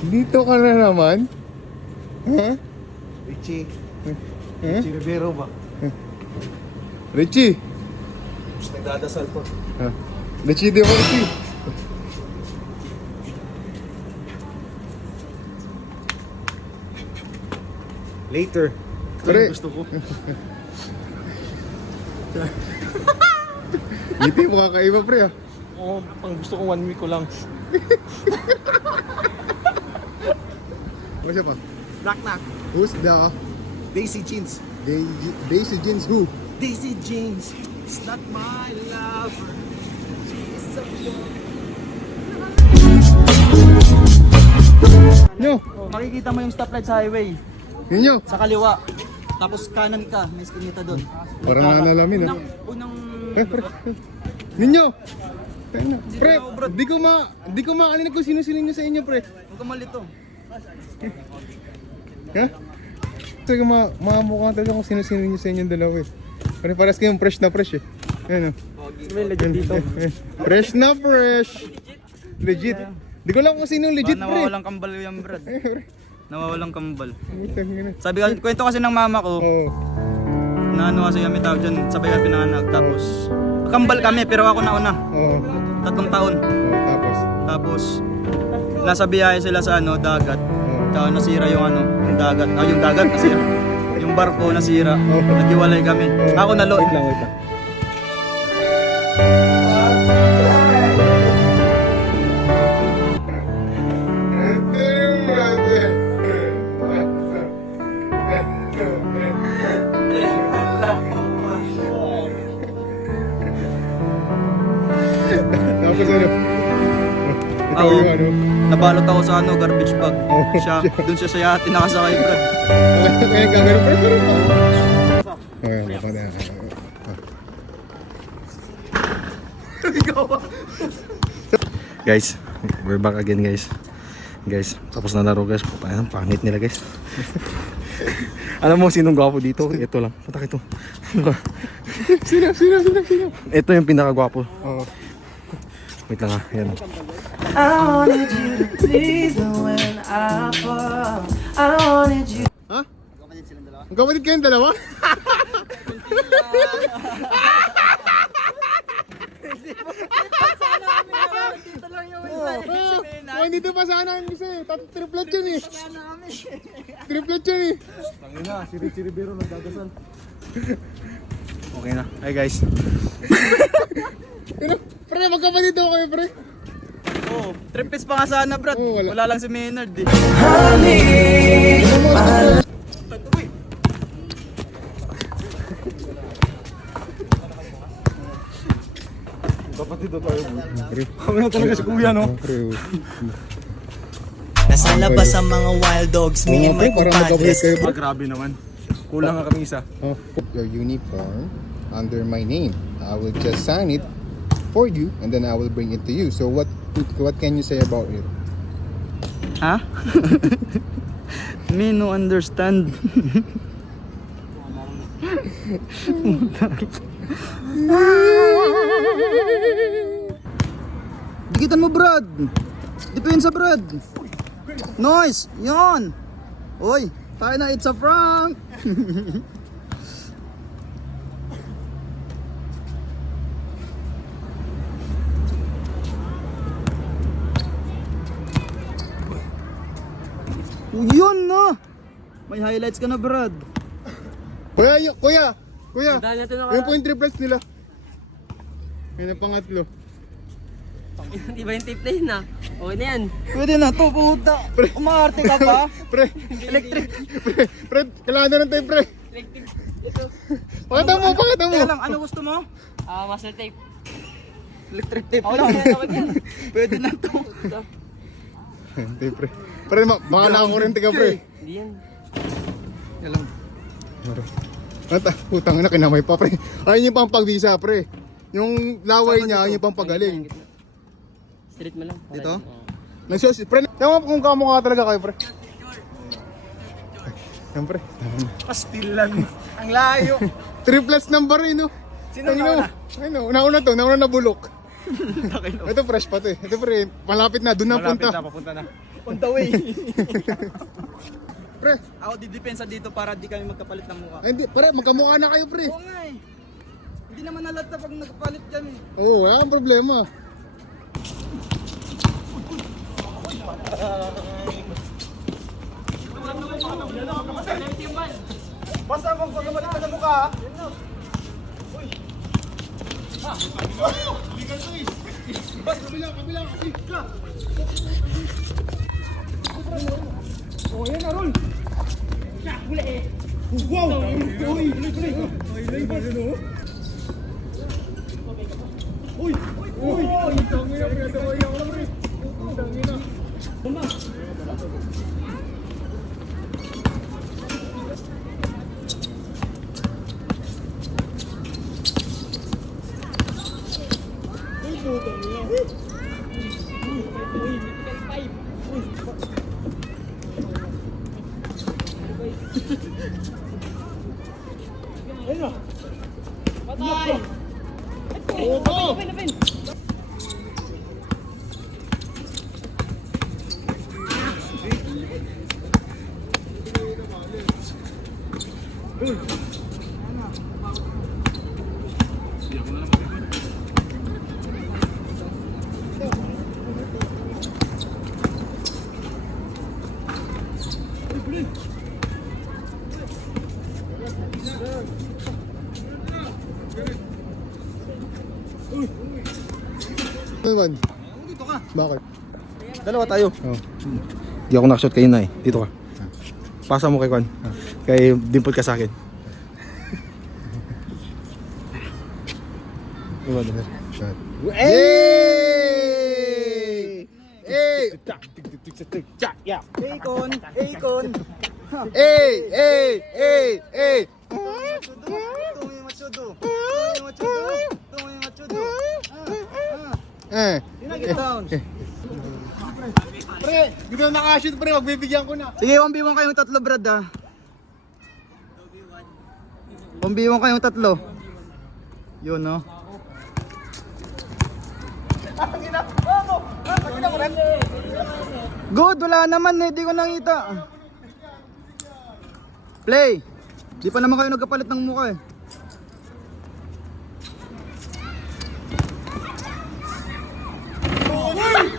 Dito ka na naman? Ha? Richie. Ha? Richie Rivero ba? Richie! Mas nagdadasal po. Ha? Richie, di ako Richie. Later. Ito Pre. yung gusto ko. Ngiti mo kakaiba pre ah. Oo, pang gusto ko 1 week ko lang. Ano siya pa? Knock knock. Who's the Daisy Jeans. Daisy Jeans who? Daisy Jeans. It's not my lover. She's a Nyo! Makikita mo yung stoplight sa highway. Ninyo! Sa kaliwa. Tapos kanan ka, may skinita doon. Parang nanalamin ah. Unang... Pre. Ninyo! Pre, di ko maalinig kung sino-sino nyo sa inyo pre. Huwag ka malito. Ha? Ito makamukhang talaga kung sino-sino nyo sa inyong dalawa eh. Pero paras kayong fresh na fresh eh. Ayan o. May legit dito. Fresh na fresh! Legit. Di ko lang kung sino legit pre. Nawawalang kambal yung Brad. Nawawalang kambal. Putang ina. Sabi ka, kwento kasi ng mama ko, Oo. na ano kasi kami tawag dyan, sabay kami pinanganak. Tapos, kambal kami pero ako nauna. Oo. 3 taon. Oo, tapos. Tapos, nasa biyahe sila sa ano, dagat. Tsaka nasira yung ano, yung dagat. Yung dagat nasira. Yung barko nasira. Naghiwalay kami. Ako nalo. Wait lang. Tapos ano? Ikaw Ako, yung ano? nabalot ako sa ano, garbage bag. Oh, Doon siya sa yate nakasakay, Brad. Kaya gagano pero pa. Ayan, na. Guys, we're back again guys. Guys, tapos na laro guys. Ayan, pangit nila guys. Alam mo sinong gwapo dito? Ito lang. Patak ito. Sino? Ito yung pinakagwapo. Oo. Wait lang ha. Ayan. I wanted you to please me when I fall. I wanted you. Ha? Ang kapatid kayong dalawa? Oh, hindi pa sana ang isa eh. Triplet yun eh. Triplet yun eh. Tangina, si Richie Rivero nagdadasal. Okay na. Hi guys. Pre, magkapatid daw kayo pre. Oo, tripis pa nga sana, Brad. Oo, wala. Wala lang si Maynard eh. Kapatid daw tayo. Kami na talaga si Kuya, no? Pre, Nasa labas ang mga wild dogs, me and my parang magkapatid compadres. kayo pre. Grabe naman. Kulang nga kami isa. Oh, put your uniform under my name. I will just sign it for you and then I will bring it to you. So what can you say about it? Ha? Me no understand. Dikitan mo, Brad. Depensa, Brad. Nice. Yan. Oy, tayo na, it's a prank. Yun na. May highlights ka na, Brad. Kuya! Yun po yung triplets nila. Yun ang pangatlo. Di ba yung tape na yun ah? Okay na yan. Pwede na to, puta. Umaarte ka pa. Pre! Electric. Pre! Kailangan na ng tape pre! Electric. Pakita mo! Teka lang, ano gusto mo? Master tape. Electric tape Okay lang. na yan, okay na yan. Pwede na to. Tape pre. Pre, baka nakakurente ka pre. Hindi yan. Yan lang. At putang na kinamay pa pre. Ayun yung pampag-visa pre. Yung laway niya, ayun yung pampagaling. Street mo lang. Ito? Nagsos, pre, tama kung kamukha talaga kayo pre. Yan pre. Pastilan. Ang layo. Triplets number eh no. Sino nauna? Ayun nauna to, nauna na bulok. Ito fresh pa to eh. Ito pre, malapit na, doon na punta. Papunta na. On the way. Pre, Ako didepensa dito para di kami magkapalit ng mukha. ay, hindi, pare, magkamukha na kayo, pre. Oo nga eh. Hindi naman nalata pag nagpalit kami. Oo, wala kang problema. Basta kung pagkapalit ka ng mukha ha. Ano naman? Dito ka. Bakit? Dalawa tayo. Oh. Di ako nakashot kayo na eh. Dito ka. Pasa mo kay Kwan. Kay Dimple ka sa akin. Diba, diba? Shot. Hey! Hey! Akon. Akon. Hey! Hey! Hey! Hey! Tungo matsudo. Tungo matsudo. Tungo matsudo. Eh. Down. Pre, hindi na nakashoot, pre. Magbibigyan ko na. Sige, 1v1 kayong tatlo, Brad ah. 1v1 kayong tatlo. Yun, no? Good, wala naman eh. Di ko nakita. Play. Di pa naman kayo nagkapalit ng mukha eh.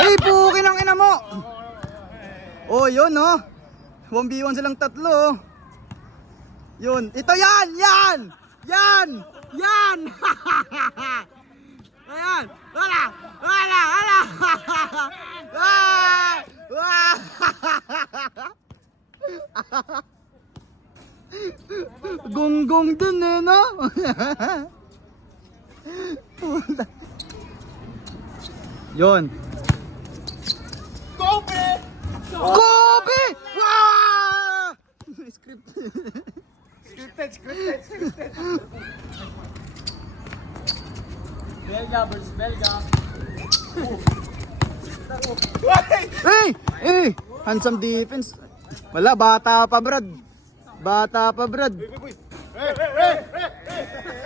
Ay, pukin ang ina mo! Oh, yun, no? 1v1 silang tatlo. Oh. Yun. Ito yan! Yan! Yan! Yan! Ayan! Wala! Wala! Wala! Ah! Ah! Gonggong din eh, no? Yun. Kobe! Kobe! Ah! Scripted. Scripted. Belga versus Belga. Hey! Handsome defense. Wala, bata pa, Brad. Bata pa, Brad.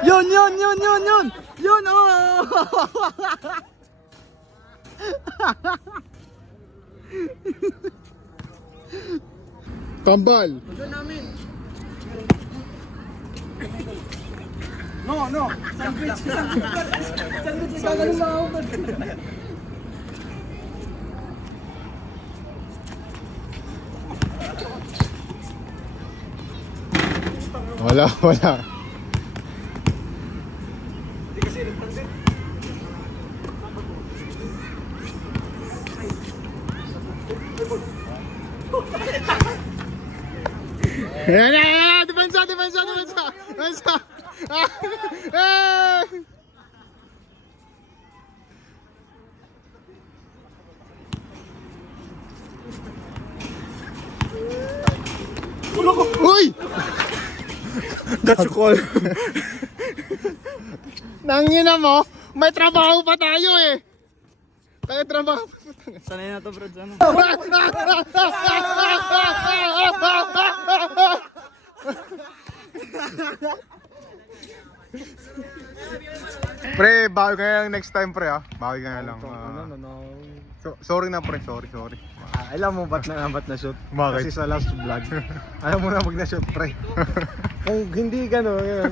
Yun! Yun, oh! Tambal. No. Sandwich. Sandwich. Gagaling mo ako. Wala. Yan! Depensa! Uy! That's a call. Nangina mo, may trabaho pa tayo eh. Tayo trabaho. Sanay na to, bro. Ano? Pre, bawi ka na next time pre bawi ka na lang. Sorry na pre, sorry. Alam mo ba't na shoot? Bakit? Kasi sa last vlog. Alam mo na pag na shoot pre. Kung hindi gano'n.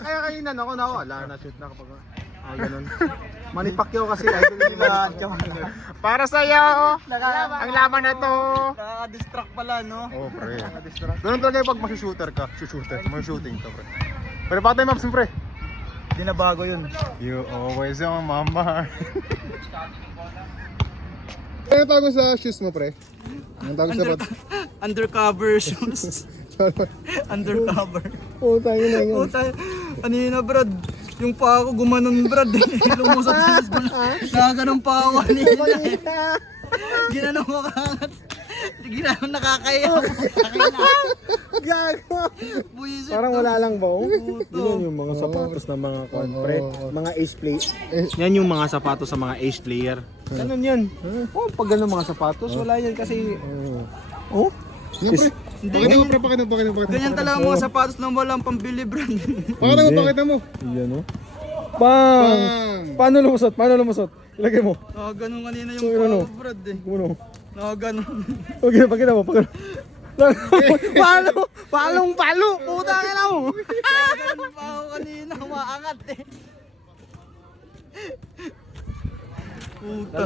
Kaya kanina ako nawala na shoot na kapag ganun. Manny Pacquiao kasi idol nila. Para sa'yo, ang laban na to. Nakaka-distract pala, no? Oh pre. Ganun talaga yung pag mag-shooter ka. May shooting to pre. Pero patay maps mo pre. Hindi na bago yun. You always on my mind. Ano tago sa shoes mo pre? Ano tago sa pat? Undercover shoes. Undercover. Puta yun na yun. Puta, kanina brad, yung pa ako gumanon brad, lumusot sa lisbon. Nakaganon pa ako kanina. Ginanong ko kaangat. Ginanong nakakaya. Gago. Buisit. Parang wala lang ba? Puto. Yun yung mga sapatos ng mga pre, mga ace player. Yan yung mga sapatos sa mga ace player. Ganun yan. Oh, pag ganun mga sapatos, wala yan kasi. Oh? Yan pre. Pakita mo pre, pakita mo. Ganyan talaga ang mga sapatos na walang pambili brad. Pakita mo. Yan oh. Bang! Paano lumusot? Ilagay mo. Nakaganon kanina yung So, pa ano? ako brad eh. Kuno. Nakaganon. Okay, pakita mo. Palo! Puta ka na mo! Nakaganon pa ako kanina, umaangat eh. Puta.